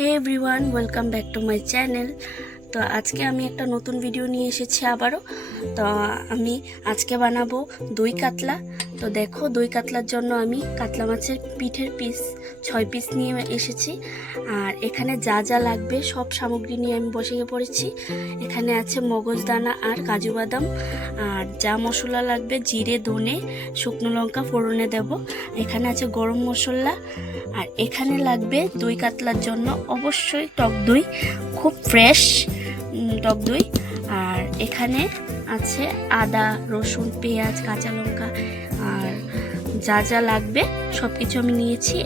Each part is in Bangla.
Hey everyone, welcome back to my channel. তো আজকে আমি একটা নতুন ভিডিও নিয়ে এসেছি আবারও। তো আমি আজকে বানাবো দই কাতলা। তো দেখো, দই কাতলার জন্য আমি কাতলা মাছের পিঠের পিস 6 পিস নিয়ে এসেছি। আর এখানে যা যা লাগবে সব সামগ্রী নিয়ে আমি বসে পড়েছি। এখানে আছে মগজদানা আর কাজু বাদাম। আর যা মশলা লাগবে জিরে, ধনে, শুকনো লঙ্কা ফোড়নে দেব। এখানে আছে গরম মশলা। আর এখানে লাগবে দই কাতলার জন্য অবশ্যই টক দই, খুব ফ্রেশ টক দই। আর এখানে আছে আদা, রসুন, পেঁয়াজ, কাঁচা লঙ্কা আর যা যা লাগবে সব কিছু আমি নিয়েছি।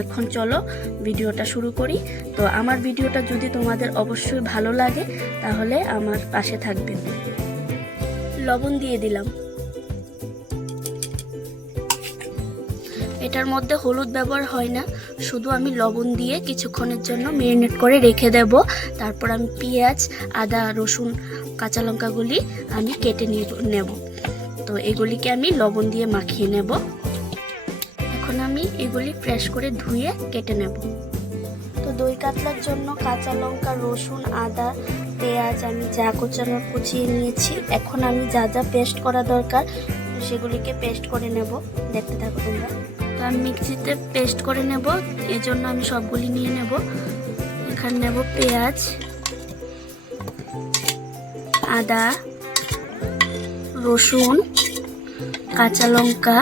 এখন চলো ভিডিওটা শুরু করি। তো আমার ভিডিওটা যদি তোমাদের অবশ্যই ভালো লাগে তাহলে আমার পাশে থাকবেন। লবণ দিয়ে দিলাম। এটার মধ্যে হলুদ ব্যবহার হয় না, শুধু আমি লবণ দিয়ে কিছুক্ষণের জন্য ম্যারিনেট করে রেখে দেব। তারপর আমি পেঁয়াজ, আদা, রসুন, কাঁচা লঙ্কাগুলি আমি কেটে নেব। তো এগুলিকে আমি লবণ দিয়ে মাখিয়ে নেব। এখন আমি এগুলি ফ্রেশ করে ধুয়ে কেটে নেব। তো দই কাতলার জন্য কাঁচা লঙ্কা, রসুন, আদা, পেঁয়াজ আমি যা কুচিয়ে নিয়েছি। এখন আমি যা যা পেস্ট করা দরকার সেগুলিকে পেস্ট করে নেব। দেখতে থাকো তোমরা। তো আমি মিক্সিতে পেস্ট করে নেব, এই জন্য আমি সবগুলি নিয়ে নেব। এখানে নেব পেঁয়াজ, আদা, রসুন, কাঁচা লঙ্কা,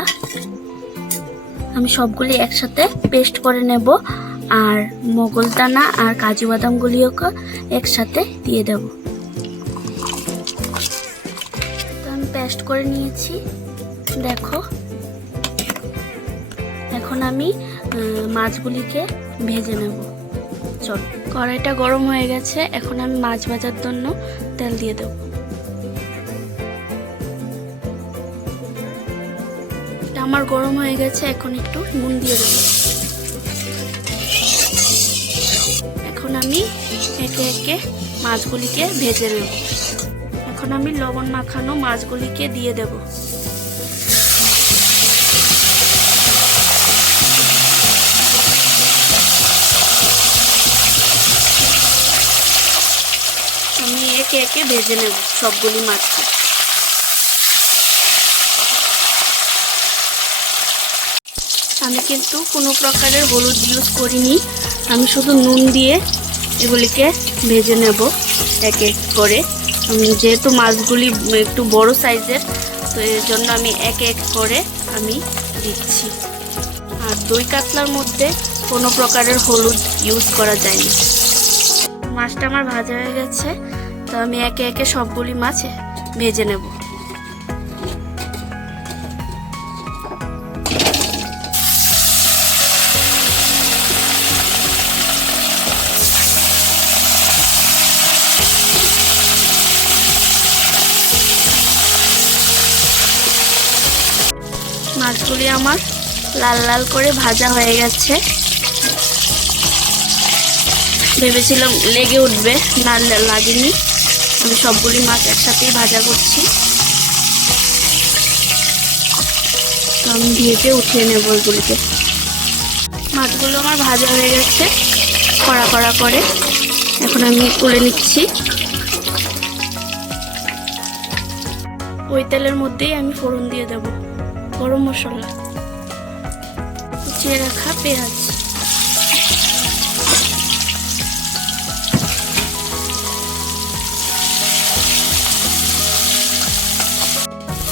আমি সবগুলি একসাথে পেস্ট করে নেব। আর মগজদানা আর কাজু বাদামগুলিও একসাথে দিয়ে দেব। তো আমি পেস্ট করে নিয়েছি, দেখো। এখন আমি মাছগুলিকে ভেজে নেব। চল, কড়াইটা গরম হয়ে গেছে। এখন আমি মাছ ভাজার জন্য তেল দিয়ে দেব। এটা আমার গরম হয়ে গেছে, এখন একটু নুন দিয়ে দেব। এখন আমি একে একে মাছগুলিকে ভেজে নেব। এখন আমি লবণ মাখানো মাছগুলিকে দিয়ে দেব। আমি একে একে ভেজে নেব সবগুলি মাছকে। আমি কিন্তু কোনো প্রকারের হলুদ ইউজ করিনি, আমি শুধু নুন দিয়ে এগুলিকে ভেজে নেব এক এক করে। যেহেতু মাছগুলি একটু বড় সাইজের, তো এর জন্য আমি এক এক করে আমি দিচ্ছি। আর দই কাতলার মধ্যে কোনো প্রকারের হলুদ ইউজ করা যায়নি। মাছটা আমার ভাজা হয়ে গেছে, তো আমি একে একে সবগুলি মাছ ভেজে নেব। মাছগুলি আমার লাল লাল করে ভাজা হয়ে গেছে। ভেবেছিলাম লেগে উঠবে, না লাগেনি। আমি সবগুলি মাছ একসাথেই ভাজা করছি। তো আমি ভেজে উঠিয়ে নেব ওইগুলিকে। মাছগুলো আমার ভাজা হয়ে গেছে কড়া কড়া করে। এখন আমি তুলে নিচ্ছি। ওই তেলের মধ্যেই আমি ফোড়ন দিয়ে দেব গরম মশলা, কুচিয়ে রাখা পেঁয়াজ,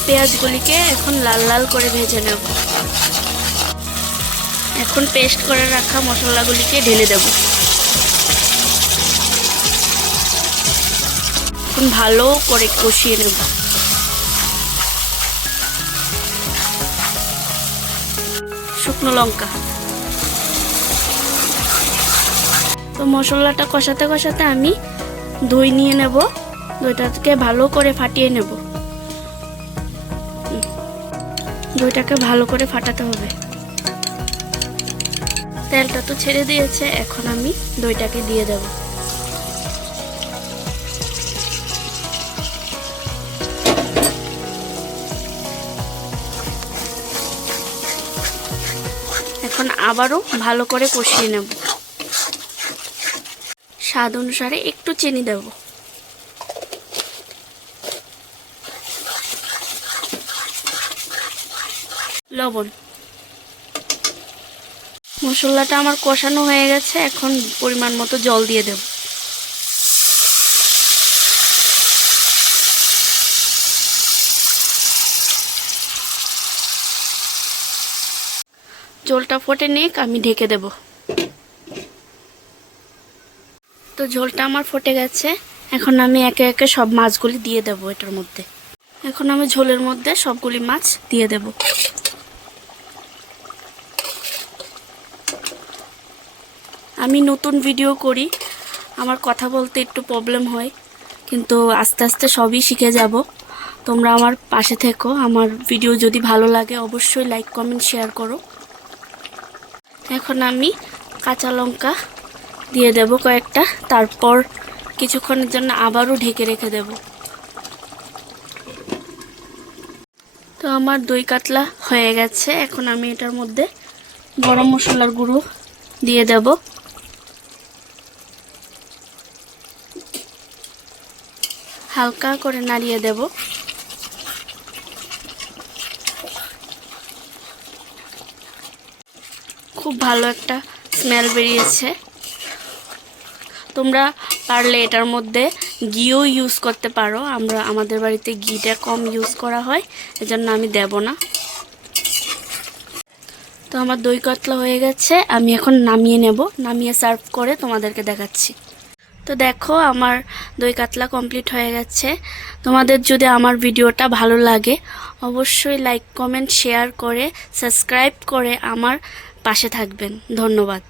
পেঁয়াজগুলিকে এখন লাল লাল করে ভেজে নেব। এখন পেস্ট করে রাখা মশলাগুলিকে ঢেলে দেব। এখন ভালো করে কষিয়ে নেব। শুকনো লঙ্কা। তো মশলাটা কষাতে কষাতে আমি দই নিয়ে নেব। দইটাকে ভালো করে ফাটিয়ে নেব। দইটাকে ভালো করে ফাটাতে হবে। তেলটা তো ছেড়ে দিয়েছে, এখন আমি দইটাকে দিয়ে দেব। এখন আবারও ভালো করে কষিয়ে নেব। স্বাদ অনুসারে একটু চিনি দেব। লবণ। মশলাটা আমার কষানো হয়ে গেছে, এখন পরিমাণ মতো জল দিয়ে দেব। ঝোলটা ফুটে নিক, আমি ঢেকে দেব। তো ঝোলটা আমার ফুটে গেছে, এখন আমি একে একে সব মাছগুলি দিয়ে দেব এটার মধ্যে। এখন আমি ঝোলের মধ্যে সবগুলি মাছ দিয়ে দেব। আমি নতুন ভিডিও করি, আমার কথা বলতে একটু প্রবলেম হয়, কিন্তু আস্তে আস্তে সবই শিখে যাব। তোমরা আমার পাশে থেকো। আমার ভিডিও যদি ভালো লাগে অবশ্যই লাইক কমেন্ট শেয়ার করো। এখন আমি কাঁচা লঙ্কা দিয়ে দেব কয়েকটা, তারপর কিছুক্ষণের জন্য আবারও ঢেকে রেখে দেব। তো আমার দই কাতলা হয়ে গেছে, এখন আমি এটার মধ্যে গরম মশলার গুঁড়ো দিয়ে দেব। হালকা করে নাড়িয়ে দেব। খুব ভালো একটা স্মেল বেরিয়েছে। তোমরা পারলে এটার মধ্যে ঘিও ইউজ করতে পারো, আমাদের বাড়িতে ঘিটা কম ইউজ করা হয়, এজন্য আমি দেব না। তো আমার দই কাতলা হয়ে গেছে, আমি এখন নামিয়ে নেব। নামিয়ে সার্ভ করে তোমাদেরকে দেখাচ্ছি। তো দেখো আমার দই কাতলা কমপ্লিট হয়ে গেছে। তোমাদের যদি আমার ভিডিওটা ভালো লাগে অবশ্যই লাইক কমেন্ট শেয়ার করে সাবস্ক্রাইব করে আমার পাশে থাকবেন। ধন্যবাদ।